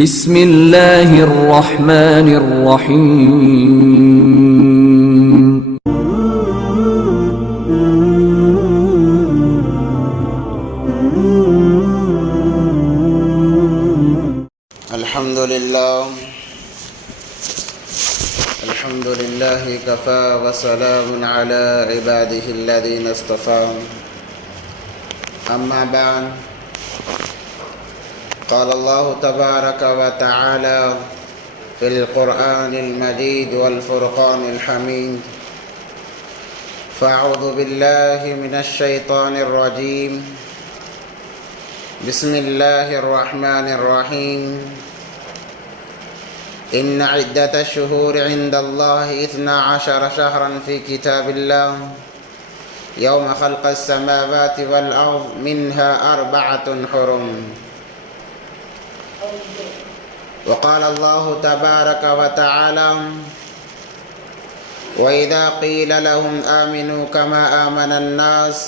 بسم اللہ الرحمن الرحیم الحمد لله كفى وسلام على عباده الذين اصطفى أما بعد قال الله تبارك وتعالى في القرآن المجيد والفرقان الحميد فأعوذ بالله من الشيطان الرجيم بسم الله الرحمن الرحيم إن عدة الشهور عند الله 12 شهرا في كتاب الله يوم خلق السماوات والأرض منها 4 حرم وقال الله تبارك وتعالى وإذا قيل لهم آمنوا كما آمن الناس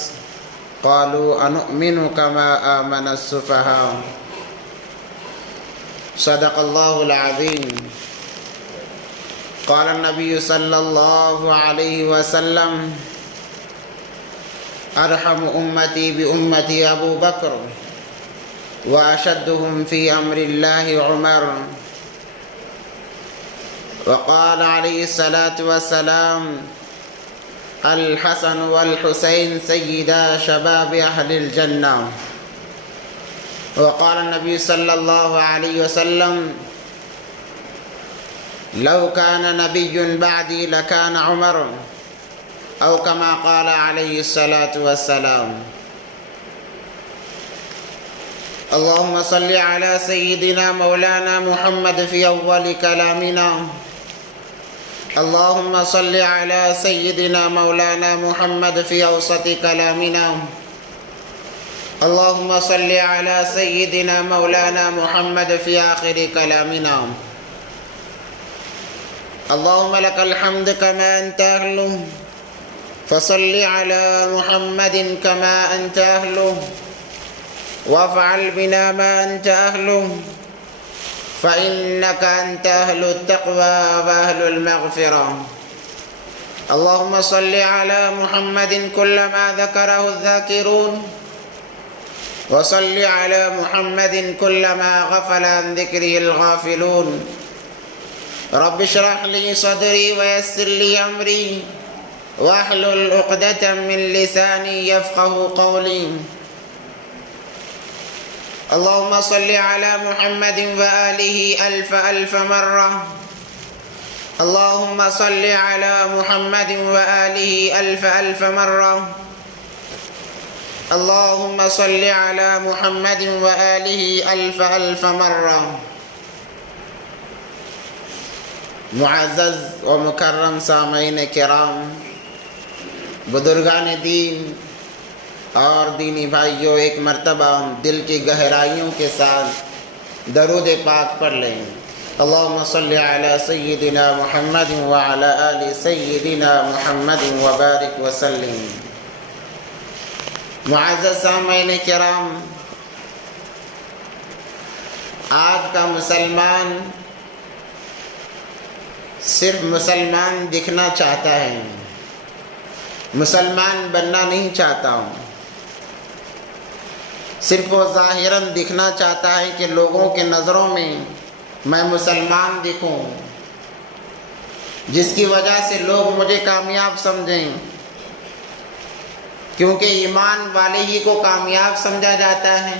قالوا أنؤمن كما آمن السفهاء صدق الله العظيم قال النبي صلى الله عليه وسلم أرحم أمتي بأمتي أبو بكر وأشدهم في أمر الله عمر وقال عليه الصلاة والسلام الحسن والحسين سيدا شباب أهل الجنة وقال النبي صلى الله عليه وسلم لو كان نبي بعدي لكان عمر أو كما قال عليه الصلاة والسلام اللهم صل على سيدنا مولانا محمد في أول كلامنا اللهم صل على سيدنا مولانا محمد في أوسط كلامنا اللهم صل على سيدنا مولانا محمد في آخر كلامنا اللهم لك الحمد كما أنت أهله فصل على محمد كما أنت أهله وافعل بنا ما أنت أهله فإنك أنت أهل التقوى وأهل المغفرة اللهم صل على محمد كلما ذكره الذاكرون وصل على محمد كلما غفل عن ذكره الغافلون رب اشرح لي صدري ويسر لي أمري واحلل عقدة من لساني يفقه قولي اللهم صل على محمد وآله ألف مرة اللهم صل على محمد وآله ألف مرة اللهم صل على محمد وآله ألف مرة معزز و مکرم سامعین کرام، بزرگان دین اور دینی بھائیوں، ایک مرتبہ دل کی گہرائیوں کے ساتھ درود پاک پڑھ لیں۔ اللہم صلی علی سیدنا محمد وعلی آل سیدنا محمد وبارک وسلم۔ معزز سامعین کرام، آج کا مسلمان صرف مسلمان دکھنا چاہتا ہے، مسلمان بننا نہیں چاہتا ہوں۔ صرف وہ ظاہراً دکھنا چاہتا ہے کہ لوگوں کے نظروں میں مسلمان دکھوں، جس کی وجہ سے لوگ مجھے کامیاب سمجھیں، کیونکہ ایمان والے ہی کو کامیاب سمجھا جاتا ہے۔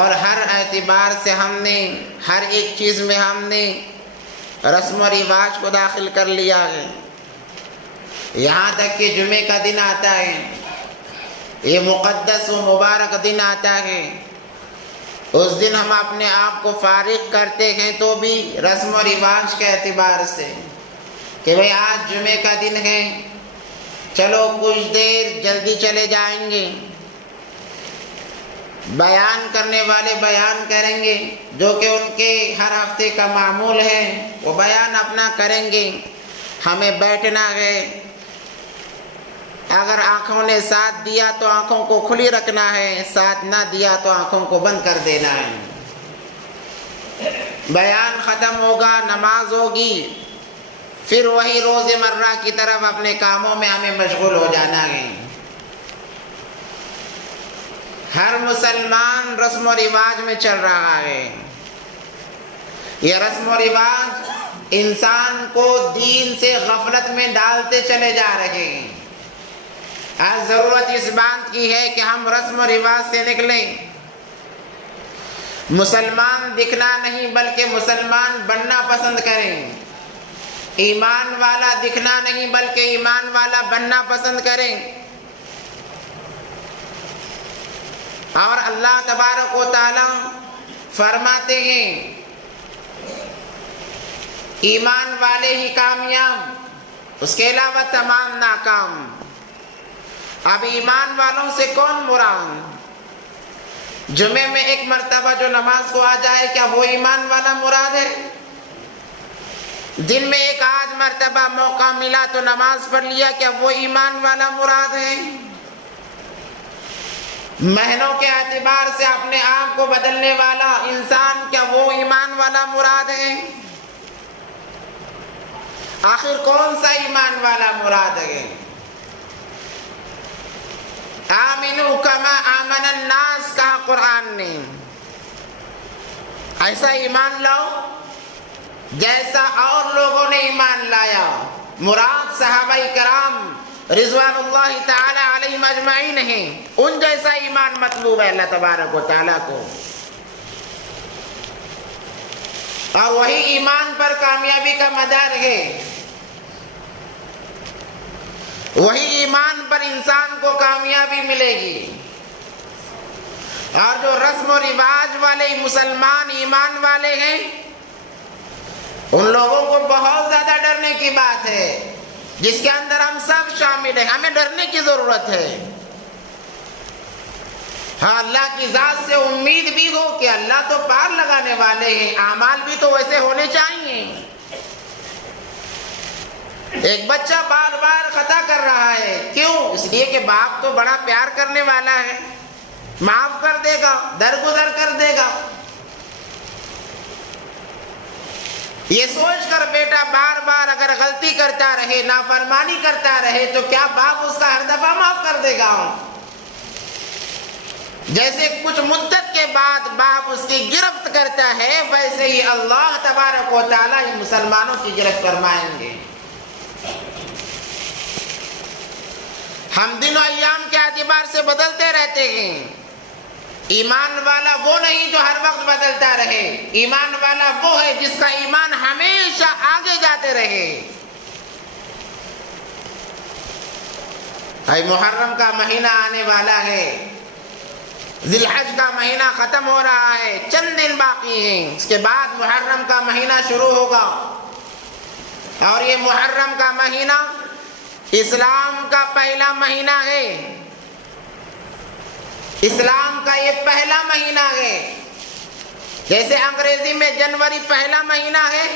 اور ہر اعتبار سے ہم نے ہر ایک چیز میں ہم نے رسم و رواج کو داخل کر لیا ہے، یہاں تک کہ جمعے کا دن آتا ہے، یہ مقدس و مبارک دن آتا ہے، اس دن ہم اپنے آپ کو فارغ کرتے ہیں تو بھی رسم و رواج کے اعتبار سے کہ بھئی آج جمعے کا دن ہے، چلو کچھ دیر جلدی چلے جائیں گے، بیان کرنے والے بیان کریں گے، جو کہ ان کے ہر ہفتے کا معمول ہے، وہ بیان اپنا کریں گے، ہمیں بیٹھنا ہے، اگر آنکھوں نے ساتھ دیا تو آنکھوں کو کھلی رکھنا ہے، ساتھ نہ دیا تو آنکھوں کو بند کر دینا ہے۔ بیان ختم ہوگا، نماز ہوگی، پھر وہی روز مرہ کی طرف اپنے کاموں میں ہمیں مشغول ہو جانا ہے۔ ہر مسلمان رسم و رواج میں چل رہا ہے۔ یہ رسم و رواج انسان کو دین سے غفلت میں ڈالتے چلے جا رہے ہیں۔ آج ضرورت اس بات کی ہے کہ ہم رسم و رواج سے نکلیں، مسلمان دکھنا نہیں بلکہ مسلمان بننا پسند کریں، ایمان والا دکھنا نہیں بلکہ ایمان والا بننا پسند کریں۔ اور اللہ تبارک و تعالی فرماتے ہیں ایمان والے ہی کامیاب، اس کے علاوہ تمام ناکام۔ اب ایمان والوں سے کون مراد؟ جمعے میں ایک مرتبہ جو نماز کو آ جائے، کیا وہ ایمان والا مراد ہے؟ دن میں ایک آدھ مرتبہ موقع ملا تو نماز پڑھ لیا، کیا وہ ایمان والا مراد ہے؟ مہینوں کے اعتبار سے اپنے آپ کو بدلنے والا انسان، کیا وہ ایمان والا مراد ہے؟ آخر کون سا ایمان والا مراد ہے؟ آمنو کما آمن الناس کہا قرآن نے، ایسا ایمان لاؤ جیسا اور لوگوں نے ایمان لایا۔ مراد صحابہ کرام رضوان اللہ تعالی علیہم اجمعین ہیں، ان جیسا ایمان مطلوب ہے اللہ تبارک و تعالیٰ کو، اور وہی ایمان پر کامیابی کا مدار ہے۔ وہی ایمان پر انسان کو کامیابی ملے گی۔ اور جو رسم و رواج والے مسلمان ایمان والے ہیں، ان لوگوں کو بہت زیادہ ڈرنے کی بات ہے، جس کے اندر ہم سب شامل ہیں۔ ہمیں ڈرنے کی ضرورت ہے۔ ہاں، اللہ کی ذات سے امید بھی ہو کہ اللہ تو پار لگانے والے ہیں، اعمال بھی تو ویسے ہونے چاہیے۔ ایک بچہ بار بار خطا کر رہا ہے، کیوں؟ اس لیے کہ باپ تو بڑا پیار کرنے والا ہے، معاف کر دے گا، درگزر کر دے گا۔ یہ سوچ کر بیٹا بار بار اگر غلطی کرتا رہے، نافرمانی کرتا رہے، تو کیا باپ اس کا ہر دفعہ معاف کر دے گا؟ جیسے کچھ مدت کے بعد باپ اس کی گرفت کرتا ہے، ویسے ہی اللہ تبارک و تعالیٰ مسلمانوں کی گرفت فرمائیں گے۔ ہم دن و ایام کے اعتبار سے بدلتے رہتے ہیں۔ ایمان والا وہ نہیں جو ہر وقت بدلتا رہے، ایمان والا وہ ہے جس کا ایمان ہمیشہ آگے جاتے رہے۔ محرم کا مہینہ آنے والا ہے، ذی الحج کا مہینہ ختم ہو رہا ہے، چند دن باقی ہیں، اس کے بعد محرم کا مہینہ شروع ہوگا۔ اور یہ محرم کا مہینہ اسلام کا پہلا مہینہ ہے، اسلام کا یہ پہلا مہینہ ہے۔ جیسے انگریزی میں جنوری پہلا مہینہ ہے،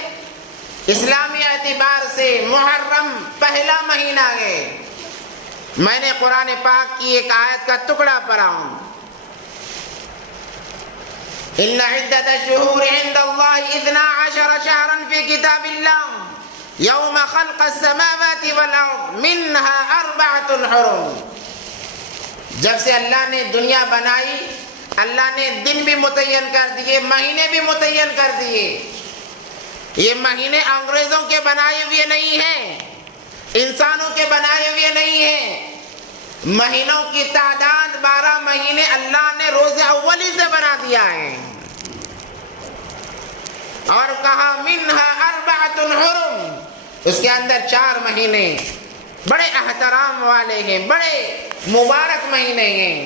اسلامی اعتبار سے محرم پہلا مہینہ ہے۔ میں نے قرآن پاک کی ایک آیت کا ٹکڑا پڑھا ہوں، ان عدت الشہور عند اللہ 12 شہرا فی کتاب اللہ یوم خلق السماوات والارض منها 4 حرم۔ جب سے اللہ نے دنیا بنائی، اللہ نے دن بھی متعین کر دیے، مہینے بھی متعین کر دیے۔ یہ مہینے انگریزوں کے بنائے ہوئے نہیں ہیں، انسانوں کے بنائے ہوئے نہیں ہیں۔ مہینوں کی تعداد 12 مہینے اللہ نے روز اولی سے بنا دیا ہے، اور کہا منها 4 حرم، اس کے اندر 4 مہینے بڑے احترام والے ہیں، بڑے مبارک مہینے ہیں۔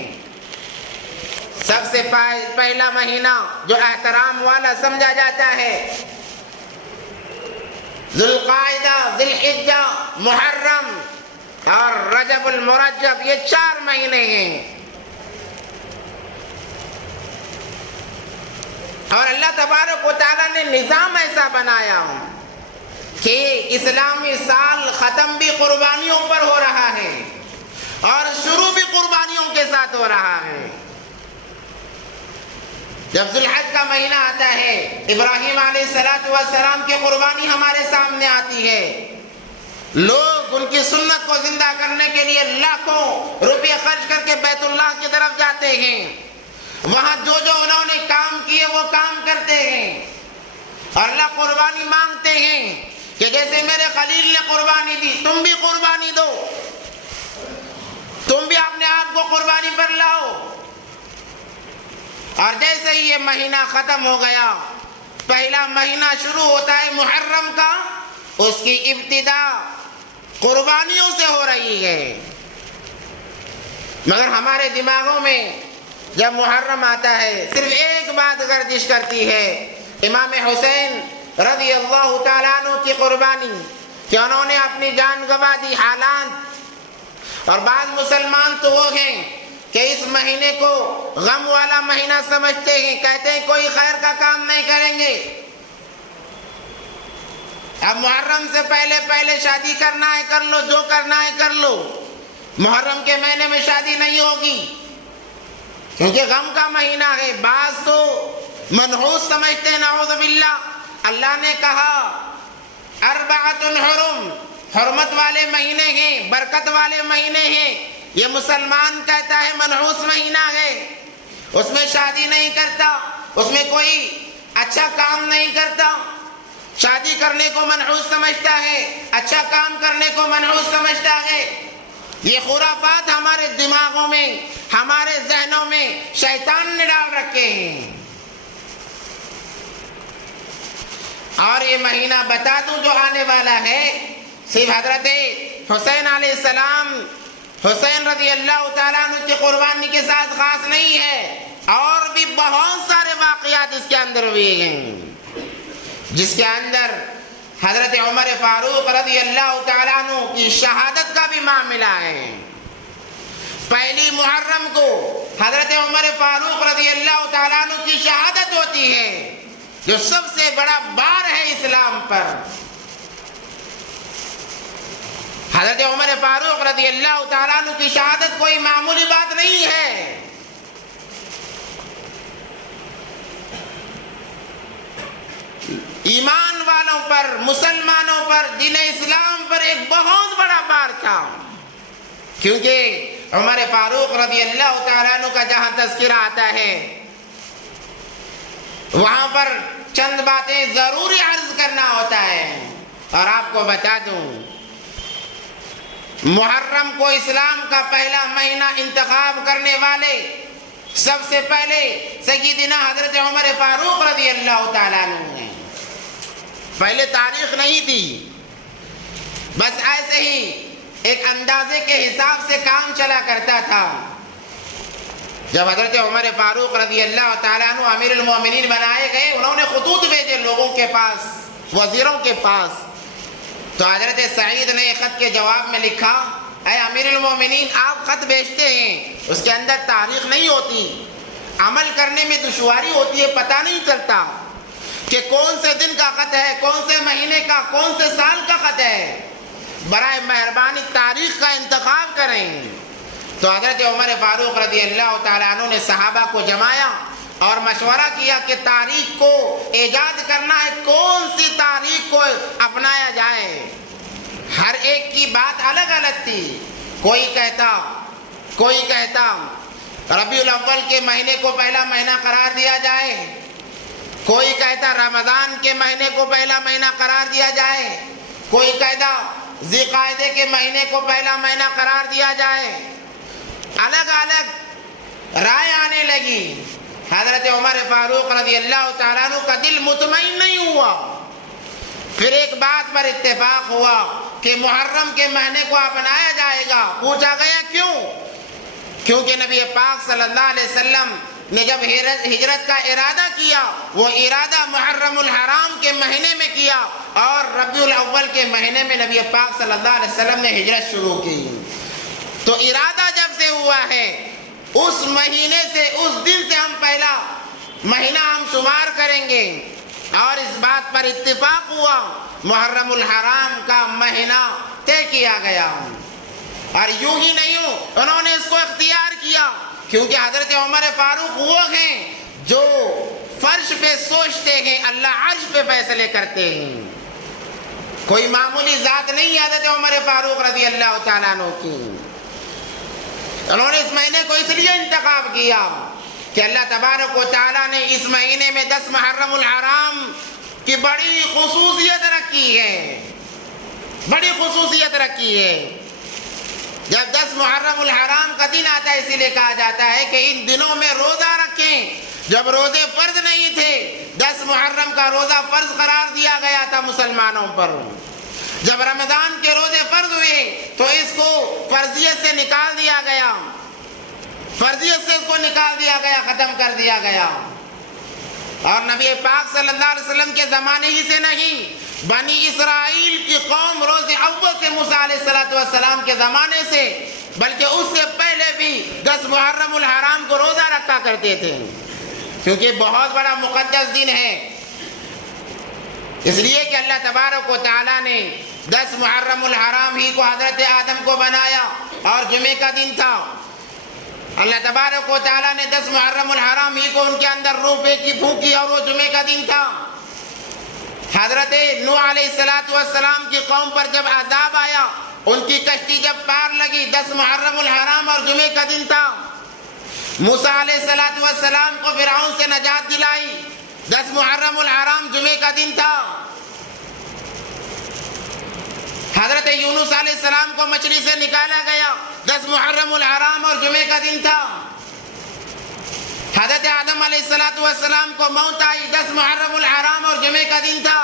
سب سے پہلا مہینہ جو احترام والا سمجھا جاتا ہے ذوالقعدہ، ذی الحجہ، محرم اور رجب المرجب، یہ 4 مہینے ہیں۔ اور اللہ تبارک و تعالیٰ نے نظام ایسا بنایا کہ اسلامی سال ختم بھی قربانیوں پر ہو رہا ہے اور شروع بھی قربانیوں کے ساتھ ہو رہا ہے۔ جب ذوالحج کا مہینہ آتا ہے، ابراہیم علیہ السلام کی قربانی ہمارے سامنے آتی ہے، لوگ ان کی سنت کو زندہ کرنے کے لیے لاکھوں روپے خرچ کر کے بیت اللہ کی طرف جاتے ہیں، وہاں جو انہوں نے کام کیے وہ کام کرتے ہیں، اور اللہ قربانی مانگتے ہیں کہ جیسے میرے خلیل نے قربانی دی تم بھی قربانی دو، تم بھی اپنے آپ کو قربانی پر لاؤ۔ اور جیسے ہی یہ مہینہ ختم ہو گیا، پہلا مہینہ شروع ہوتا ہے محرم کا، اس کی ابتدا قربانیوں سے ہو رہی ہے۔ مگر ہمارے دماغوں میں جب محرم آتا ہے صرف ایک بات گردش کرتی ہے، امام حسین رضی اللہ تعالیٰ عنہ کی قربانی، کہ انہوں نے اپنی جان گنوا دی حالات۔ اور بعض مسلمان تو وہ ہیں کہ اس مہینے کو غم والا مہینہ سمجھتے ہیں، کہتے ہیں کوئی خیر کا کام نہیں کریں گے، اب محرم سے پہلے شادی کرنا ہے کر لو، جو کرنا ہے کر لو، محرم کے مہینے میں شادی نہیں ہوگی کیونکہ غم کا مہینہ ہے۔ بعض تو منحوس سمجھتے ہیں، نعوذ باللہ۔ اللہ نے کہا اربعۃ حرم، حرمت والے مہینے ہیں، برکت والے مہینے ہیں، یہ مسلمان کہتا ہے منحوس مہینہ ہے، اس میں شادی نہیں کرتا، اس میں کوئی اچھا کام نہیں کرتا، شادی کرنے کو منحوس سمجھتا ہے، اچھا کام کرنے کو منحوس سمجھتا ہے۔ یہ خرافات ہمارے دماغوں میں، ہمارے ذہنوں میں شیطان نے ڈال رکھے ہیں۔ اور یہ مہینہ بتا دوں جو آنے والا ہے، صرف حضرت حسین علیہ السلام، حسین رضی اللہ تعالیٰ عنہ کی قربانی کے ساتھ خاص نہیں ہے، اور بھی بہت سارے واقعات اس کے اندر ہوئے ہیں، جس کے اندر حضرت عمر فاروق رضی اللہ تعالیٰ عنہ کی شہادت کا بھی معاملہ ہے۔ پہلی محرم کو حضرت عمر فاروق رضی اللہ تعالیٰ عنہ کی شہادت ہوتی ہے، جو سب سے بڑا بار ہے اسلام پر۔ حضرت عمر فاروق رضی اللہ تعالیٰ عنہ کی شہادت کوئی معمولی بات نہیں ہے۔ ایمان والوں پر، مسلمانوں پر، دین اسلام پر ایک بہت بڑا بار تھا، کیونکہ عمر فاروق رضی اللہ تعالیٰ عنہ کا جہاں تذکرہ آتا ہے وہاں پر چند باتیں ضروری عرض کرنا ہوتا ہے۔ اور آپ کو بتا دوں، محرم کو اسلام کا پہلا مہینہ انتخاب کرنے والے سب سے پہلے سیدنا حضرت عمر فاروق رضی اللہ تعالیٰ عنہ ہیں۔ پہلے تاریخ نہیں تھی، بس ایسے ہی ایک اندازے کے حساب سے کام چلا کرتا تھا۔ جب حضرت عمر فاروق رضی اللہ تعالیٰ عنہ امیر المومنین بنائے گئے، انہوں نے خطوط بھیجے لوگوں کے پاس، وزیروں کے پاس، تو حضرت سعید نے خط کے جواب میں لکھا، اے امیر المومنین، آپ خط بھیجتے ہیں، اس کے اندر تاریخ نہیں ہوتی، عمل کرنے میں دشواری ہوتی ہے، پتہ نہیں چلتا کہ کون سے دن کا خط ہے، کون سے مہینے کا، کون سے سال کا خط ہے، برائے مہربانی تاریخ کا انتخاب کریں۔ تو حضرت عمر فاروق رضی اللہ تعالیٰ عنہ نے صحابہ کو جمایا اور مشورہ کیا کہ تاریخ کو ایجاد کرنا ہے، کون سی تاریخ کو اپنایا جائے۔ ہر ایک کی بات الگ الگ تھی، کوئی کہتا ربیع الاول کے مہینے کو پہلا مہینہ قرار دیا جائے، کوئی کہتا رمضان کے مہینے کو پہلا مہینہ قرار دیا جائے، کوئی کہتا ذی القعدہ کے مہینے کو پہلا مہینہ قرار دیا جائے۔ الگ الگ رائے آنے لگی۔ حضرت عمر فاروق رضی اللہ تعالیٰ عنہ کا دل مطمئن نہیں ہوا۔ پھر ایک بات پر اتفاق ہوا کہ محرم کے مہینے کو اپنایا جائے گا۔ پوچھا گیا کیوں؟ کیونکہ نبی پاک صلی اللہ علیہ وسلم نے جب ہجرت کا ارادہ کیا، وہ ارادہ محرم الحرام کے مہینے میں کیا، اور ربیع الاول کے مہینے میں نبی پاک صلی اللہ علیہ وسلم نے ہجرت شروع کی۔ تو ارادہ جب سے ہوا ہے، اس مہینے سے، اس دن سے ہم پہلا مہینہ ہم شمار کریں گے، اور اس بات پر اتفاق ہوا، محرم الحرام کا مہینہ طے کیا گیا۔ اور یوں ہی نہیں، انہوں نے اس کو اختیار کیا، کیونکہ حضرت عمر فاروق وہ ہیں جو فرش پہ سوچتے ہیں اللہ عرش پہ فیصلے کرتے ہیں. کوئی معمولی ذات نہیں حضرت عمر فاروق رضی اللہ تعالیٰ عنہ کی. انہوں نے اس مہینے کو اس لیے انتخاب کیا کہ اللہ تبارک و تعالیٰ نے اس مہینے میں 10 محرم الحرام کی بڑی خصوصیت رکھی ہے. بڑی خصوصیت رکھی ہے. جب 10 محرم الحرام کا دن آتا ہے اسی لیے کہا جاتا ہے کہ ان دنوں میں روزہ رکھیں. جب روزے فرض نہیں تھے 10 محرم کا روزہ فرض قرار دیا گیا تھا مسلمانوں پر. جب رمضان کے روزے فرض ہوئے تو اس کو فرضیت سے نکال دیا گیا. فرضیت سے اس کو نکال دیا گیا, ختم کر دیا گیا. اور نبی پاک صلی اللہ علیہ وسلم کے زمانے ہی سے نہیں, بنی اسرائیل کی قوم روز اول سے موسیٰ علیہ السلام کے زمانے سے بلکہ اس سے پہلے بھی 10 محرم الحرام کو روزہ رکھا کرتے تھے, کیونکہ بہت بڑا مقدس دن ہے. اس لیے کہ اللہ تبارک و تعالیٰ نے 10 محرم الحرام ہی کو حضرت آدم کو بنایا اور جمعے کا دن تھا. اللہ تبارک و تعالیٰ نے 10 محرم الحرام ہی کو ان کے اندر روح کی پھونکی اور وہ جمعے کا دن تھا. حضرت نوح علیہ السلام کی قوم پر جب عذاب آیا, ان کی کشتی جب پار لگی 10 محرم الحرام اور جمعے کا دن تھا. موسیٰ علیہ السلام کو فرعون سے نجات دلائی 10 محرم الحرام جمعے کا دن تھا. حضرت یونس علیہ السلام کو مچھلی سے نکالا گیا 10 محرم الحرام اور جمعے کا دن تھا. حضرت آدم علیہ السلام کو موت آئی 10 محرم الحرام اور جمعے کا دن تھا.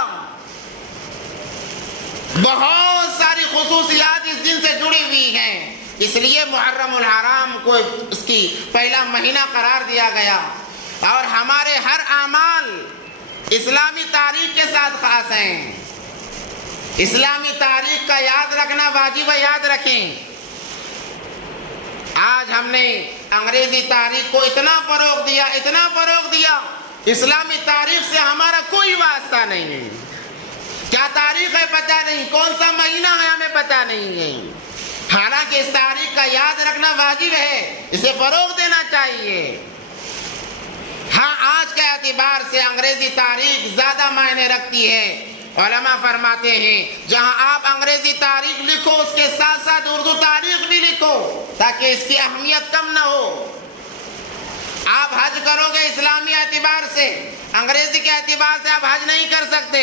بہت ساری خصوصیات اس دن سے جڑی ہوئی ہیں, اس لیے محرم الحرام کو اس کی پہلا مہینہ قرار دیا گیا. اور ہمارے ہر اعمال اسلامی تاریخ کے ساتھ خاص ہیں. اسلامی تاریخ کا یاد رکھنا واجب ہے, یاد رکھیں. آج ہم نے انگریزی تاریخ کو اتنا فروغ دیا, اسلامی تاریخ سے ہمارا کوئی واسطہ نہیں ہے. کیا تاریخ ہے پتہ نہیں, کون سا مہینہ ہے ہمیں پتہ نہیں ہے. حالانکہ اس تاریخ کا یاد رکھنا واجب ہے, اسے فروغ دینا چاہیے. ہاں, آج کے اعتبار سے انگریزی تاریخ زیادہ معنی رکھتی ہے. علماء فرماتے ہیں جہاں آپ انگریزی تاریخ لکھو اس کے ساتھ ساتھ اردو تاریخ بھی لکھو تاکہ اس کی اہمیت کم نہ ہو. آپ حج کرو گے اسلامی اعتبار سے, انگریزی کے اعتبار سے آپ حج نہیں کر سکتے.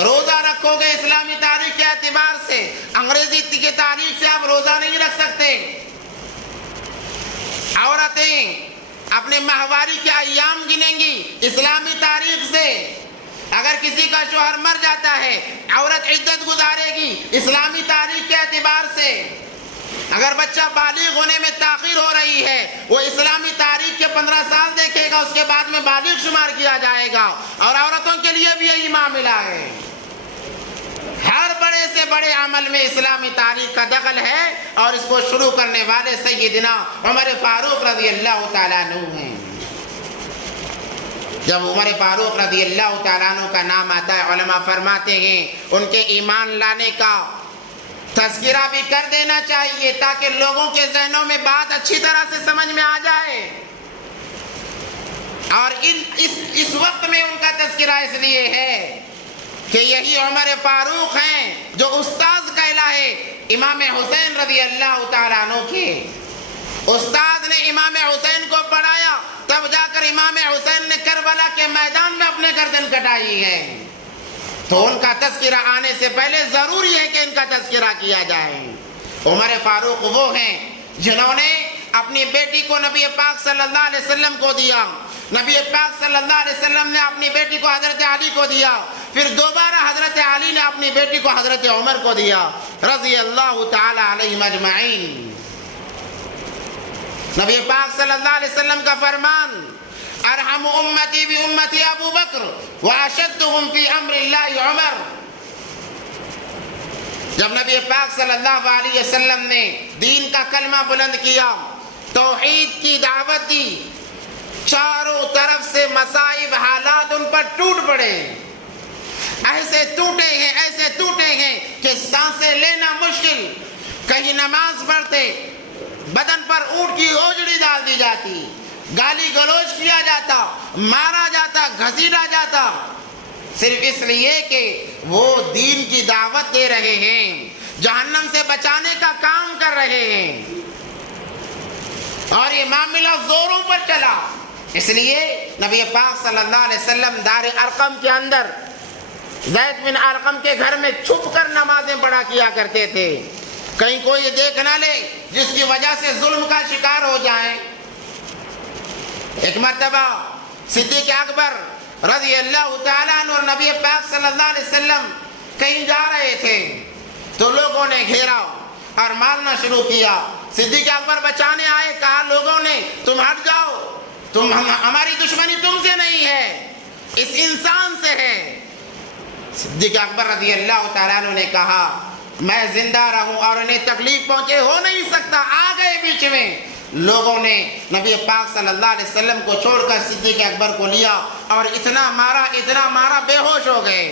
روزہ رکھو گے اسلامی تاریخ کے اعتبار سے, انگریزی کی تاریخ سے آپ روزہ نہیں رکھ سکتے. عورتیں اپنے ماہواری کے ایام گنیں گی اسلامی تاریخ سے. اگر کسی کا شوہر مر جاتا ہے عورت عدت گزارے گی اسلامی تاریخ کے اعتبار سے. اگر بچہ بالغ ہونے میں تاخیر ہو رہی ہے وہ اسلامی تاریخ کے 15 سال دیکھے گا, اس کے بعد میں بالغ شمار کیا جائے گا. اور عورتوں کے لیے بھی یہی معاملہ ہے. ہر بڑے سے بڑے عمل میں اسلامی تاریخ کا دخل ہے اور اس کو شروع کرنے والے سیدنا عمر فاروق رضی اللہ تعالیٰ عنہ ہیں. جب عمر فاروق رضی اللہ تعالیٰ عنہ کا نام آتا ہے علماء فرماتے ہیں ان کے ایمان لانے کا تذکرہ بھی کر دینا چاہیے تاکہ لوگوں کے ذہنوں میں بات اچھی طرح سے سمجھ میں آ جائے. اور اس وقت میں ان کا تذکرہ اس لیے ہے کہ یہی عمر فاروق ہیں جو استاد کہلائے امام حسین رضی اللہ تعالیٰ عنہ کے. استاد نے امام حسین کو پڑھایا, تب جا کر امام حسین نے کربلا کے میدان میں اپنے گردن کٹائی ہے. تو ان کا تذکرہ آنے سے پہلے ضروری ہے کہ ان کا تذکرہ کیا جائے. عمر فاروق وہ ہیں جنہوں نے اپنی بیٹی کو نبی پاک صلی اللہ علیہ وسلم کو دیا, نبی پاک صلی اللہ علیہ وسلم نے اپنی بیٹی کو حضرت علی کو دیا, پھر دوبارہ حضرت علی نے اپنی بیٹی کو حضرت عمر کو دیا رضی اللہ تعالی علیہم اجمعین. نبی پاک صلی اللہ علیہ وسلم کا فرمان ارحم امتی بی امتی ابو بکر واشدهم فی امر اللہ عمر. جب نبی پاک صلی اللہ علیہ وسلم نے دین کا کلمہ بلند کیا, توحید کی دعوت دی, چاروں طرف سے مصائب حالات ان پر ٹوٹ پڑے. ایسے ٹوٹے ہیں کہ سانسیں لینا مشکل. کہیں نماز پڑھتے بدن پر اونٹ کی اوجڑی ڈال دی جاتی, گالی گلوچ کیا جاتا، مارا جاتا، گھسیٹا جاتا، صرف اس لیے کہ وہ دین کی دعوت دے رہے ہیں، جہنم سے بچانے کا کام کر رہے ہیں، اور یہ معاملہ زوروں پر چلا۔ اس لیے نبی پاک صلی اللہ علیہ وسلم دار ارقم کے اندر زید بن ارقم کے گھر میں چھپ کر نمازیں پڑھا کیا کرتے تھے، کہیں کوئی یہ دیکھ نہ لے جس کی وجہ سے ظلم کا شکار ہو جائیں۔ ایک مرتبہ صدیق اکبر رضی اللہ تعالیٰ عنہ اور نبی پاک صلی اللہ علیہ وسلم کہیں جا رہے تھے تو لوگوں نے گھیرا اور مارنا شروع کیا۔ صدیق اکبر بچانے آئے، کہا لوگوں نے تم ہٹ جاؤ، ہماری دشمنی تم سے نہیں ہے، اس انسان سے ہے۔ صدیق اکبر رضی اللہ تعالیٰ عنہ نے کہا میں زندہ رہوں اور انہیں تکلیف پہنچے، ہو نہیں سکتا، آ گئے بیچ میں۔ لوگوں نے نبی پاک صلی اللہ علیہ وسلم کو چھوڑ کر صدیق اکبر کو لیا اور اتنا مارا بے ہوش ہو گئے،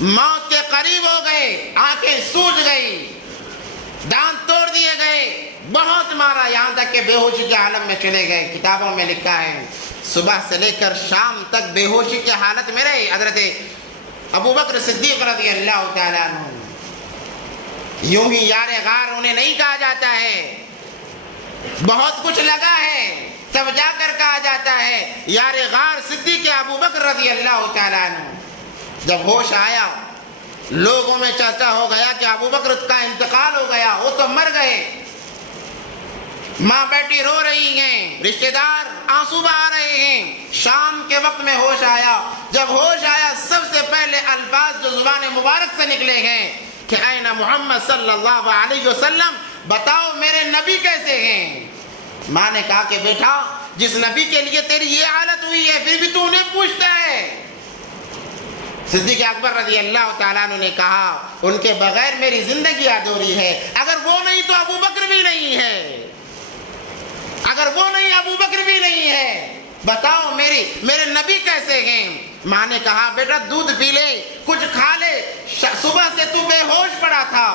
موت کے قریب ہو گئے، آنکھیں سوج گئی، دانت توڑ دیے گئے، بہت مارا، یہاں تک کہ بے ہوشی کے عالم میں چلے گئے۔ کتابوں میں لکھا ہے صبح سے لے کر شام تک بے ہوشی کی حالت میں رہے حضرت ابو بکر صدیق رضی اللہ تعالیٰ عنہ۔ یوں ہی یار غار انہیں نہیں کہا جاتا ہے، بہت کچھ لگا ہے تب جا کر کہا جاتا ہے یار غار صدیق ابو بکر رضی اللہ تعالیٰ عنہ۔ جب ہوش آیا لوگوں میں چرچا ہو گیا کہ ابو بکر کا انتقال ہو گیا، وہ تو مر گئے، ماں بیٹی رو رہی ہیں، رشتہ دار آنسو بہا رہے ہیں۔ شام کے وقت میں ہوش آیا، جب ہوش آیا سب سے پہلے الفاظ جو زبان مبارک سے نکلے ہیں کہ اين محمد صلی اللہ علیہ وسلم، بتاؤ میرے نبی کیسے ہیں۔ ماں نے کہا کہ بیٹا جس نبی کے لیے تیری یہ حالت ہوئی ہے پھر بھی تو انہیں پوچھتا ہے۔ صدیق اکبر رضی اللہ تعالیٰ عنہ نے کہا ان کے بغیر میری زندگی ادھوری ہے، اگر وہ نہیں تو ابو بکر بھی نہیں ہے، اگر وہ نہیں ابو بکر بھی نہیں ہے، بتاؤ میرے نبی کیسے ہیں۔ ماں نے کہا بیٹا دودھ پی لے، کچھ کھا لے، صبح سے تو بے ہوش پڑا تھا۔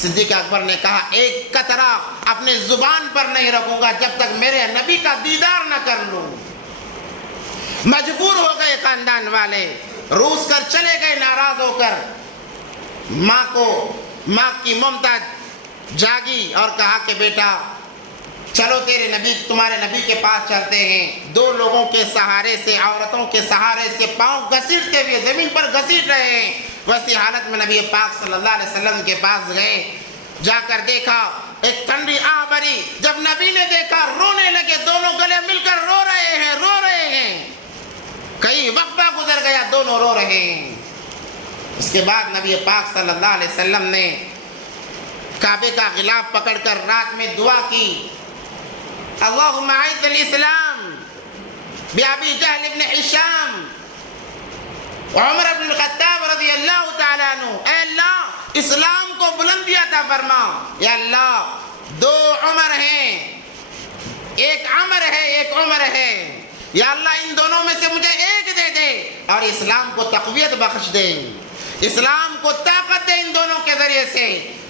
صدیق اکبر نے کہا ایک قطرہ اپنے زبان پر نہیں رکھوں گا جب تک میرے نبی کا دیدار نہ کر لوں۔ مجبور ہو گئے خاندان والے، روس کر چلے گئے ناراض ہو کر۔ ماں کی ممتا جاگی اور کہا کہ بیٹا چلو تمہارے نبی کے پاس چلتے ہیں۔ دو لوگوں کے سہارے سے، عورتوں کے سہارے سے پاؤں گھسیٹتے ہوئے زمین پر گھسیٹ رہے ہیں، ویسی حالت میں نبی پاک صلی اللہ علیہ وسلم کے پاس گئے، جا کر دیکھا ایک ٹھنڈی آہ بھری، جب نبی نے دیکھا رونے لگے، دونوں گلے مل کر رو رہے ہیں، کئی وقفہ گزر گیا، دونوں رو رہے ہیں۔ اس کے بعد نبی پاک صلی اللہ علیہ وسلم نے کعبے کا غلاف پکڑ کر رات میں دعا کی، اللہم اعز الاسلام بأبی جہل ابن ہشام وعمر بن الخطاب رضی اللہ تعالیٰ عنہ، اے اللہ اسلام کو بلندی عطا فرما۔ یا اللہ دو عمر ہیں، ایک عمر ہے ایک عمر ہے، یا اللہ ان دونوں میں سے مجھے ایک دے دے اور اسلام کو تقویت بخش دے، اسلام کو طاقت دے ان دونوں کے ذریعے سے۔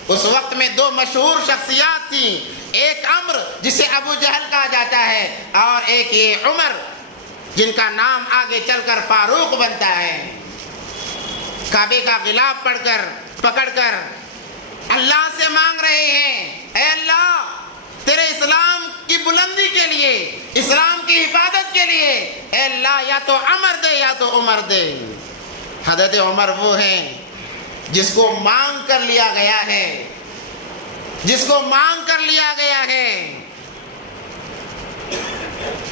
اس وقت میں دو مشہور شخصیات تھیں، ایک عمر جسے ابو جہل کہا جاتا ہے اور ایک یہ عمر جن کا نام آگے چل کر فاروق بنتا ہے۔ کعبے کا غلاف پکڑ کر اللہ سے مانگ رہے ہیں، اے اللہ تیرے اسلام کی بلندی کے لیے، اسلام کی حفاظت کے لیے، اے اللہ یا تو عمر دے یا تو عمر دے۔ حضرت عمر وہ ہیں جس کو مانگ کر لیا گیا ہے، جس کو مانگ کر لیا گیا ہے،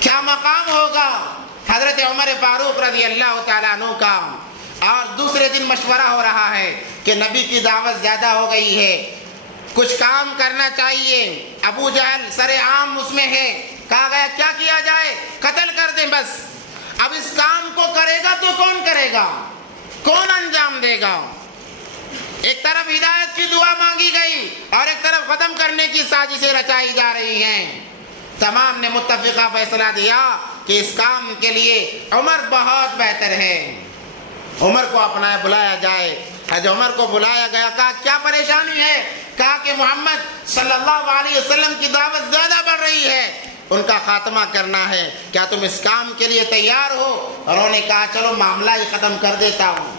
کیا مقام ہوگا حضرت عمر فاروق رضی اللہ تعالیٰ عنہ کا۔ اور دوسرے دن مشورہ ہو رہا ہے کہ نبی کی دعوت زیادہ ہو گئی ہے، کچھ کام کرنا چاہیے، ابو جہل سر عام اس میں ہے، کہا گیا کیا کیا جائے، قتل کر دیں بس۔ اب اس کام کو کرے گا تو کون کرے گا، کون انجام دے گا۔ ایک طرف ہدایت کی دعا مانگی گئی اور ایک طرف ختم کرنے کی سازشیں رچائی جا رہی ہیں۔ تمام نے متفقہ فیصلہ دیا کہ اس کام کے لیے عمر بہت بہتر ہے، عمر کو بلایا جائے۔ حضرت عمر کو بلایا گیا، کہا کیا پریشانی ہے، کہا کہ محمد صلی اللہ علیہ وسلم کی دعوت زیادہ بڑھ رہی ہے، ان کا خاتمہ کرنا ہے، کیا تم اس کام کے لیے تیار ہو؟ اور انہوں نے کہا چلو معاملہ ہی ختم کر دیتا ہوں،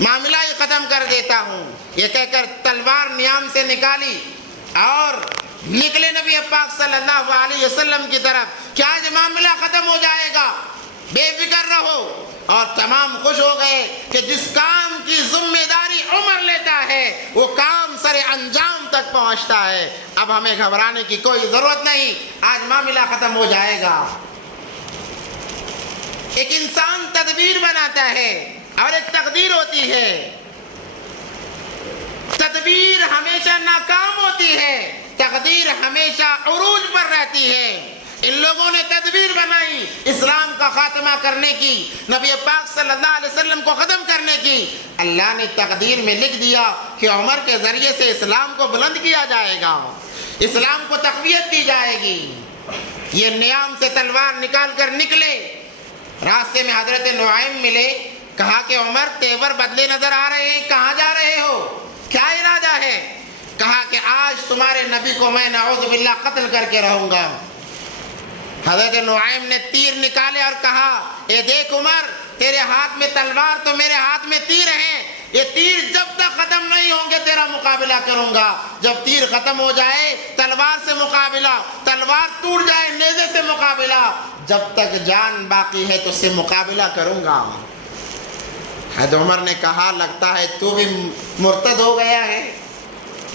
معاملہ ہی ختم کر دیتا ہوں۔ یہ کہہ کر تلوار نیام سے نکالی اور نکلے نبی پاک صلی اللہ علیہ وسلم کی طرف کہ آج معاملہ ختم ہو جائے گا، بے فکر رہو۔ اور تمام خوش ہو گئے کہ جس کام کی ذمہ داری عمر لیتا ہے وہ کام سر انجام تک پہنچتا ہے، اب ہمیں گھبرانے کی کوئی ضرورت نہیں، آج معاملہ ختم ہو جائے گا۔ ایک انسان تدبیر بناتا ہے اور ایک تقدیر ہوتی ہے، تدبیر ہمیشہ ناکام ہوتی ہے، تقدیر ہمیشہ عروج پر رہتی ہے۔ ان لوگوں نے تدبیر بنائی اسلام کا خاتمہ کرنے کی، نبی پاک صلی اللہ علیہ وسلم کو ختم کرنے کی۔ اللہ نے تقدیر میں لکھ دیا کہ عمر کے ذریعے سے اسلام کو بلند کیا جائے گا، اسلام کو تقویت دی جائے گی۔ یہ نیام سے تلوار نکال کر نکلے، راستے میں حضرت نعیم ملے، کہا کہ عمر تیور بدلے نظر آ رہے ہیں، کہاں جا رہے ہو، کیا ارادہ ہے؟ کہا کہ آج تمہارے نبی کو میں نعوذ باللہ قتل کر کے رہوں گا۔ حضرت نعیم نے تیر نکالے اور کہا اے دیکھ عمر، تیرے ہاتھ میں تلوار تو میرے ہاتھ میں تیر ہیں، یہ تیر جب تک ختم نہیں ہوں گے تیرا مقابلہ کروں گا، جب تیر ختم ہو جائے تلوار سے مقابلہ، تلوار ٹوٹ جائے نیزے سے مقابلہ، جب تک جان باقی ہے تو اس سے مقابلہ کروں گا۔ حضرت عمر نے کہا لگتا ہے تو بھی مرتد ہو گیا ہے،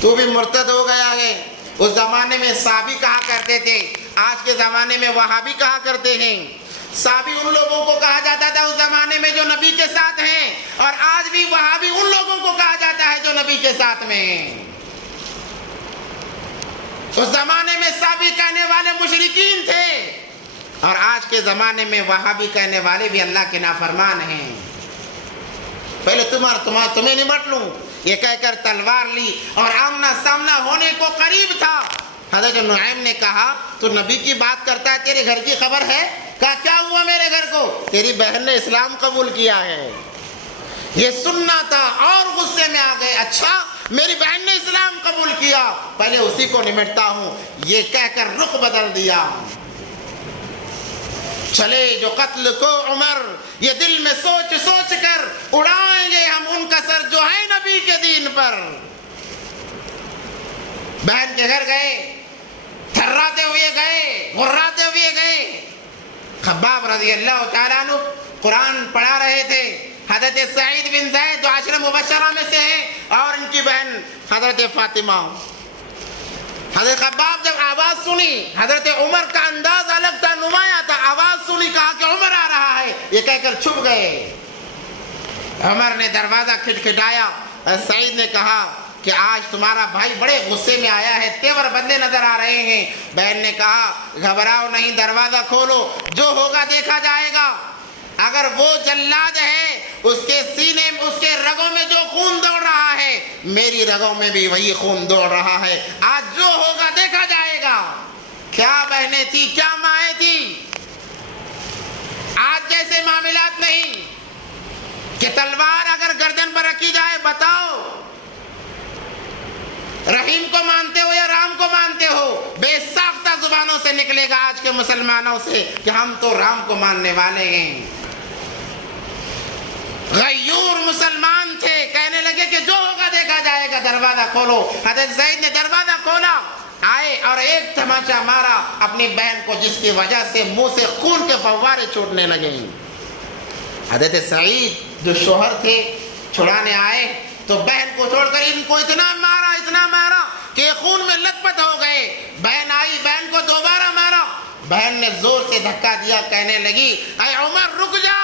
تو بھی مرتد ہو گیا ہے۔ اس زمانے میں صحابی کہا کرتے تھے، آج کے زمانے میں وہابی کہا کرتے ہیں۔ صحابی ان لوگوں کو کہا جاتا تھا اس زمانے میں جو نبی کے ساتھ ہیں، اور آج بھی وہابی ان لوگوں کو کہا جاتا ہے جو نبی کے ساتھ میں ہیں۔ اس زمانے میں صحابی کہنے والے مشرکین تھے، اور آج کے زمانے میں وہابی کہنے والے بھی اللہ کے نافرمان ہیں۔ پہلے تمہیں نمٹ لوں، یہ کہہ کر تلوار لی اور آمنا سامنا ہونے کو قریب تھا۔ حضرت نعیم نے کہا تو نبی کی بات کرتا ہے، تیرے گھر کی خبر ہے؟ کہا کیا ہوا میرے گھر کو؟ تیری بہن نے اسلام قبول کیا ہے۔ یہ سننا تھا اور غصے میں آ گئے، اچھا میری بہن نے اسلام قبول کیا، پہلے اسی کو نمٹتا ہوں، یہ کہہ کر رخ بدل دیا۔ چلے جو قتل کو عمر، یہ دل میں سوچ سوچ کر اڑائیں گے ہم ان کا سر جو ہے نبی کے دین پر۔ بہن کے گھر گئے، تھراتے ہوئے گئے، غراتے ہوئے گئے۔ خباب رضی اللہ تعالیٰ عنہ قرآن پڑھا رہے تھے، حضرت سعید بن زید جو عشر مبشرہ میں سے ہیں، اور ان کی بہن حضرت فاطمہ۔ حضرت خباب جب آواز سنی، حضرت عمر کا انداز الگ تھا، نمایاں تھا، آواز سنی کہا کہ عمر آ رہا ہے، یہ کہہ کر چھپ گئے۔ عمر نے دروازہ کھٹکھٹایا، سعید نے کہا کہ آج تمہارا بھائی بڑے غصے میں آیا ہے، تیور بدلے نظر آ رہے ہیں۔ بہن نے کہا گھبراؤ نہیں، دروازہ کھولو، جو ہوگا دیکھا جائے گا۔ اگر وہ جلاد ہے، اس کے سینے میں، اس کے رگوں میں جو خون دوڑ رہا ہے، میری رگوں میں بھی وہی خون دوڑ رہا ہے، آج جو ہوگا دیکھا جائے گا۔ کیا بہنیں تھی، کیا مائیں تھی، آج جیسے معاملات نہیں کہ تلوار اگر گردن پر رکھی جائے، بتاؤ رحیم کو مانتے ہو یا رام کو مانتے ہو؟ بے ساختہ زبانوں سے نکلے گا آج کے مسلمانوں سے کہ ہم تو رام کو ماننے والے ہیں۔ غیور مسلمان تھے، کہنے لگے کہ جو ہوگا دیکھا جائے گا، دروازہ کھولو۔ حضرت زید نے دروازہ کھولا، آئے اور ایک تماچا مارا اپنی بہن کو، جس کی وجہ سے منہ سے خون کے فوارے چھوٹنے لگے۔ حضرت سعید جو شوہر تھے چھڑانے آئے تو بہن کو چھوڑ کر ان کو اتنا مارا کہ خون میں لت پت ہو گئے۔ بہن آئی، بہن کو دوبارہ مارا، بہن نے زور سے دھکا دیا، کہنے لگی اے عمر رک جا،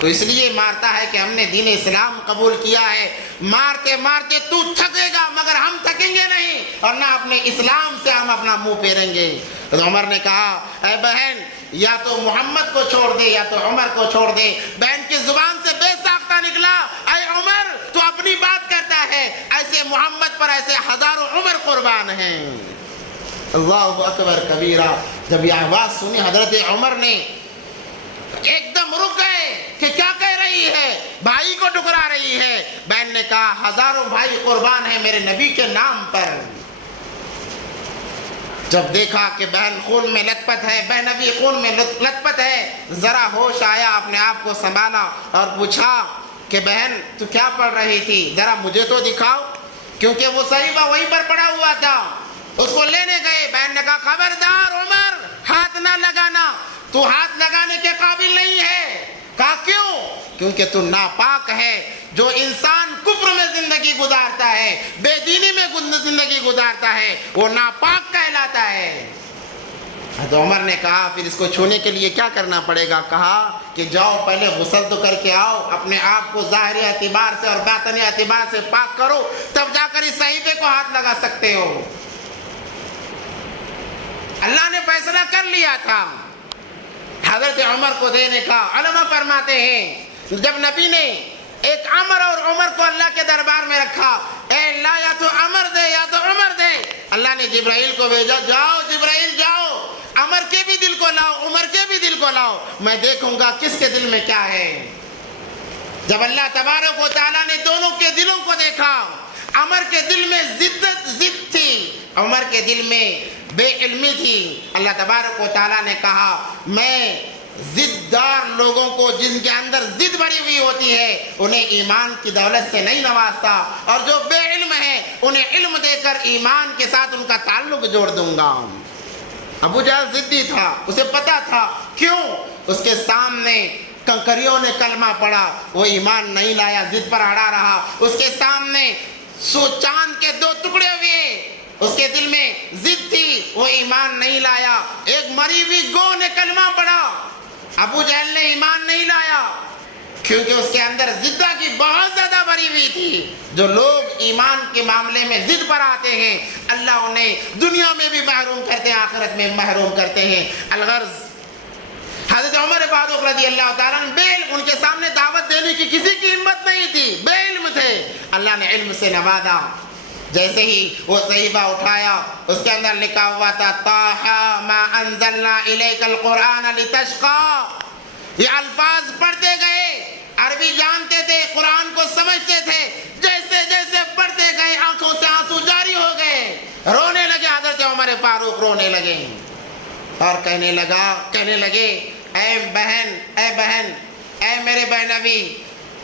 تو اس لیے مارتا ہے کہ ہم نے دین اسلام قبول کیا ہے، مارتے مارتے تو تھکے گا مگر ہم تھکیں گے نہیں، اور نہ اپنے اسلام سے ہم اپنا منہ پھیریں گے۔ تو عمر نے کہا اے بہن یا تو محمد کو چھوڑ دے یا تو عمر کو چھوڑ دے۔ بہن کی زبان سے بے ساختہ نکلا اے عمر تو اپنی بات کرتا ہے، ایسے محمد پر ایسے ہزاروں عمر قربان ہیں۔ اللہ اکبر کبیرہ۔ جب یہ آواز سنی حضرت عمر نے ایک دم رک گئے کہ کیا کہہ رہی ہے، بھائی کو ٹکرا رہی ہے۔ بہن نے کہا ہزاروں بھائی قربان ہیں میرے نبی کے نام پر۔ جب دیکھا کہ بہن خون میں لت پت ہے، بہن ابھی خون میں لت پت ہے، ذرا ہوش آیا، اپنے آپ کو سنبھالا اور پوچھا کہ بہن تو کیا پڑھ رہی تھی، ذرا مجھے تو دکھاؤ، کیونکہ وہ صحیفہ وہیں پر پڑا ہوا تھا۔ اس کو لینے گئے، بہن نے کہا خبردار عمر، ہاتھ نہ لگانا، تو ہاتھ لگانے کے قابل نہیں ہے۔ کہا کیوں؟ کیونکہ تو ناپاک ہے۔ جو انسان کفر میں زندگی گزارتا ہے، بے دینی میں زندگی گزارتا ہے، وہ ناپاک کہلاتا ہے۔ حضرت عمر نے کہا پھر اس کو چھونے کے لیے کیا کرنا پڑے گا؟ کہا کہ جاؤ پہلے غسل تو کر کے آؤ، اپنے آپ کو ظاہری اعتبار سے اور باطنی اعتبار سے پاک کرو، تب جا کر اس صحیفے کو ہاتھ لگا سکتے ہو۔ اللہ نے فیصلہ کر لیا تھا حضرت عمر کو دینے کا۔ علماء فرماتے ہیں جب نبی نے ایک عمر اور عمر کو اللہ کے دربار میں رکھا، اے اللہ یا تو عمر دے یا تو عمر دے، اللہ نے جبرائیل کو بھیجا، جاؤ جبرائیل جاؤ، عمر کے بھی دل کو لاؤ، عمر کے بھی دل کو لاؤ، میں دیکھوں گا کس کے دل میں کیا ہے۔ جب اللہ تبارک و تعالیٰ نے دونوں کے دلوں کو دیکھا، عمر کے دل میں ضد تھی، عمر کے دل میں بے علمی تھی، اللہ تبارک و تعالیٰ نے کہا میں ضددار لوگوں کو جن کے اندر ضد بڑی ہوئی ہوتی ہے انہیں ایمان کی دولت سے نہیں نوازتا، اور جو بے علم ہے انہیں علم دے کر ایمان کے ساتھ ان کا تعلق جوڑ دوں گا۔ ابو جہل ضدی تھا، اسے پتا تھا، کیوں؟ اس کے سامنے کنکریوں نے کلمہ پڑھا، وہ ایمان نہیں لایا، ضد پر اڑا رہا۔ اس کے سامنے چاند کے 2 ٹکڑے ہوئے، اس کے دل میں ضد تھی، وہ ایمان نہیں لایا۔ ایک مری ہوئی گو نے کلمہ پڑھا، ابو جہل نے ایمان نہیں لایا، کیونکہ اس کے اندر ضدہ کی بہت زیادہ بری ہوئی تھی۔ جو لوگ ایمان کے معاملے میں ضد پر آتے ہیں اللہ انہیں دنیا میں بھی محروم کرتے ہیں، آخرت میں محروم کرتے ہیں۔ الغرض حضرت عمر فاروق رضی اللہ تعالیٰ عنہ بے علم، ان کے سامنے دعوت دینے کی کسی کی ہمت نہیں تھی، بے علم تھے، اللہ نے علم سے نوازا۔ جیسے ہی وہ صحیفہ اٹھایا، اس کے اندر لکھا ہوا تھا طٰہٰ مَا أَنزَلْنَا إِلَيْكَ الْقُرْآنَ لِتَشْقَىٰ۔ یہ الفاظ پڑھتے گئے، عربی جانتے تھے، قرآن کو سمجھتے تھے، جیسے جیسے پڑھتے گئے آنکھوں سے آنسو جاری ہو گئے، رونے لگے۔ حضرت عمر فاروق رونے لگے اور کہنے لگے اے بہن، اے میرے بہنوی،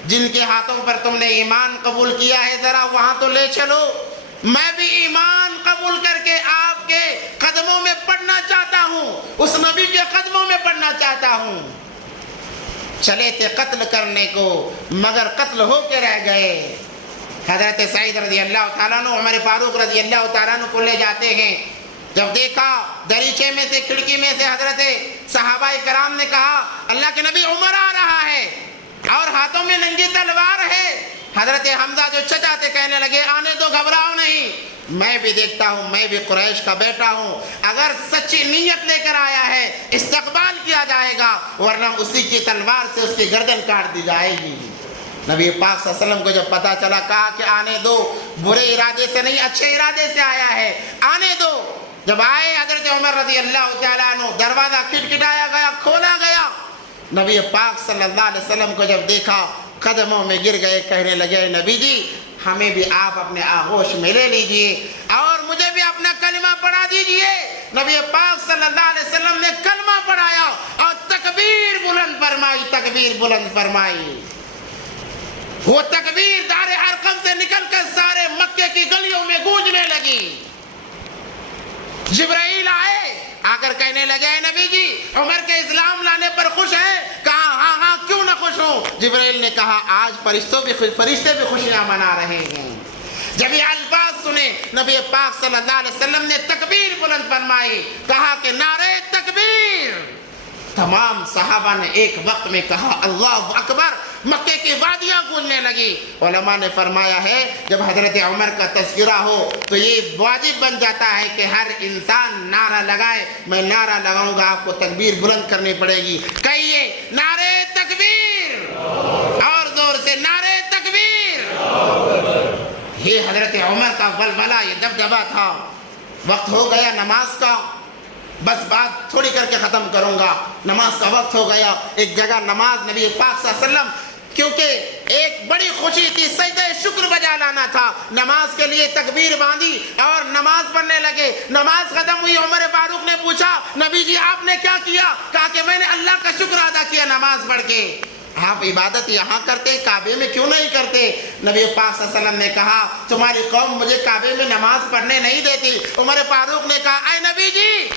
جن کے ہاتھوں پر تم نے ایمان قبول کیا ہے ذرا وہاں تو لے چلو، میں بھی ایمان قبول کر کے آپ کے قدموں میں پڑنا چاہتا ہوں، اس نبی کے قدموں میں پڑنا چاہتا ہوں۔ چلے تھے قتل کرنے کو مگر قتل ہو کے رہ گئے۔ حضرت سعید رضی اللہ تعالیٰ عنہ عمر فاروق رضی اللہ تعالیٰ عنہ کو لے جاتے ہیں۔ جب دیکھا دریچے میں سے، کھڑکی میں سے، حضرت صحابہ کرام نے کہا اللہ کے نبی عمر آ رہا ہے اور ہاتھوں میں ننگی تلوار ہے۔ حضرت حمزہ جو چچا تھے کہنے لگے آنے دو، گھبراؤ نہیں، میں بھی دیکھتا ہوں، میں بھی قریش کا بیٹا ہوں، اگر سچی نیت لے کر آیا ہے استقبال کیا جائے گا، ورنہ اسی کی تلوار سے اس کی گردن کاٹ دی جائے گی۔ نبی پاک صلی اللہ علیہ وسلم کو جب پتا چلا کہا کہ آنے دو، برے ارادے سے نہیں اچھے ارادے سے آیا ہے، آنے دو۔ جب آئے حضرت عمر رضی اللہ تعالیٰ عنہ، دروازہ کھٹکھٹایا گیا، کھولا گیا، نبی پاک صلی اللہ علیہ وسلم کو جب دیکھا قدموں میں گر گئے، کہنے لگے نبی جی ہمیں بھی آپ اپنے آغوش میں لے لیجئے اور مجھے بھی اپنا کلمہ پڑھا دیجئے۔ نبی پاک صلی اللہ علیہ وسلم نے کلمہ پڑھایا اور تکبیر بلند فرمائی، تکبیر بلند فرمائی۔ وہ تکبیر دار ارقم سے نکل کر سارے مکے کی گلیوں میں گونجنے لگی۔ جبرائیل آئے، آ کر کہنے لگے اے نبی جی عمر کے اسلام لانے پر خوش ہیں؟ کہا ہاں ہاں کیوں نہ خوش ہوں۔ جبرائیل نے کہا آج فرشتے بھی خوشیاں منا رہے ہیں۔ جب یہ الفاظ سنے نبی پاک صلی اللہ علیہ وسلم نے تکبیر بلند فرمائی، کہا کہ نعرہ تکبیر۔ تمام صحابہ نے ایک وقت میں کہا اللہ اکبر، مکے کی وادیاں گونجنے لگی۔ علماء نے فرمایا ہے جب حضرت عمر کا تذکرہ ہو تو یہ واجب بن جاتا ہے کہ ہر انسان نعرہ لگائے، میں نعرہ لگاؤں گا، آپ کو تکبیر بلند کرنی پڑے گی۔ کہیے نعرہ تکبیر، اور زور سے نعرہ تکبیر۔ یہ حضرت عمر کا ولولہ، یہ دبدبہ تھا۔ وقت ہو گیا نماز کا، بس بات تھوڑی کر کے ختم کروں گا۔ نماز کا وقت ہو گیا، ایک جگہ نماز نبی پاک صلی اللہ علیہ وسلم کیونکہ ایک بڑی خوشی تھی، سجدہ شکر بجا لانا تھا۔ نماز کے لیے تکبیر باندھی اور نماز پڑھنے لگے۔ نماز ختم ہوئی، عمر فاروق نے پوچھا نبی جی آپ نے کیا کیا؟ کہا کہ میں نے اللہ کا شکر ادا کیا نماز پڑھ کے۔ آپ عبادت یہاں کرتے، کعبے میں کیوں نہیں کرتے؟ نبی پاک صلی اللہ علیہ وسلم نے کہا تمہاری قوم مجھے کعبے میں نماز پڑھنے نہیں دیتی۔ عمر فاروق نے کہا اے نبی جی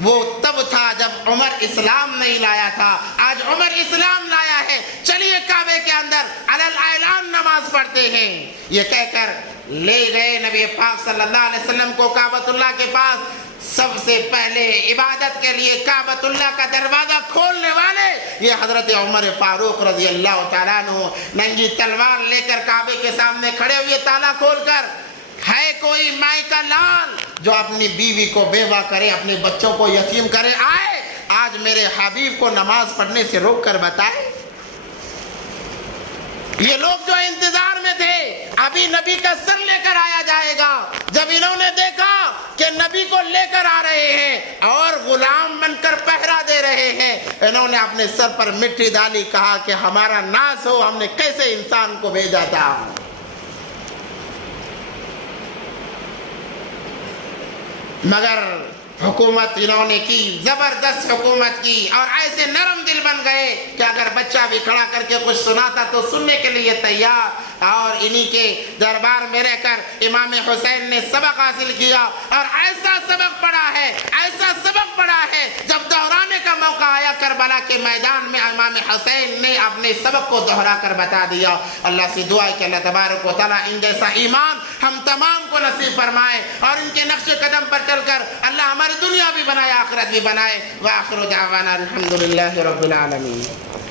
وہ تب تھا جب عمر اسلام نہیں لایا تھا، آج عمر اسلام لایا ہے، چلیے کعبے کے اندر علی الاعلان نماز پڑھتے ہیں۔ یہ کہہ کر لے گئے نبی پاک صلی اللہ علیہ وسلم کو کعبۃ اللہ کے پاس۔ سب سے پہلے عبادت کے لیے کعبۃ اللہ کا دروازہ کھولنے والے یہ حضرت عمر فاروق رضی اللہ تعالیٰ عنہ، ننگی تلوار لے کر کعبے کے سامنے کھڑے ہوئے، تالا کھول کر ہے کوئی مائی کا لال جو اپنی بیوی کو بیوہ کرے، اپنے بچوں کو یتیم کرے، آئے آج میرے حبیب کو نماز پڑھنے سے روک کر بتائے۔ یہ لوگ جو انتظار میں تھے ابھی نبی کا سر لے کر آیا جائے گا، جب انہوں نے دیکھا کہ نبی کو لے کر آ رہے ہیں اور غلام بن کر پہرا دے رہے ہیں، انہوں نے اپنے سر پر مٹی ڈالی، کہا کہ ہمارا ناس ہو، ہم نے کیسے انسان کو بھیجا تھا۔ مگر حکومت انہوں نے کی، زبردست حکومت کی، اور ایسے نرم دل بن گئے کہ اگر بچہ بھی کھڑا کر کے کچھ سناتا تو سننے کے لیے تیار۔ اور انہی کے دربار میں رہ کر امام حسین نے سبق حاصل کیا، اور ایسا سبق پڑھا ہے، ایسا سبق پڑھا ہے، جب دہرانے کا موقع آیا کربلا کے میدان میں امام حسین نے اپنے سبق کو دہرا کر بتا دیا۔ اللہ سے دعا ہے کہ اللہ تبارک و تعالیٰ ان جیسا ایمان ہم تمام کو نصیب فرمائے، اور ان کے نقش قدم پر چل کر اللہ ہماری دنیا بھی بنائے، آخرت بھی بنائے۔ وآخر دعوانا الحمدللہ رب العالمین۔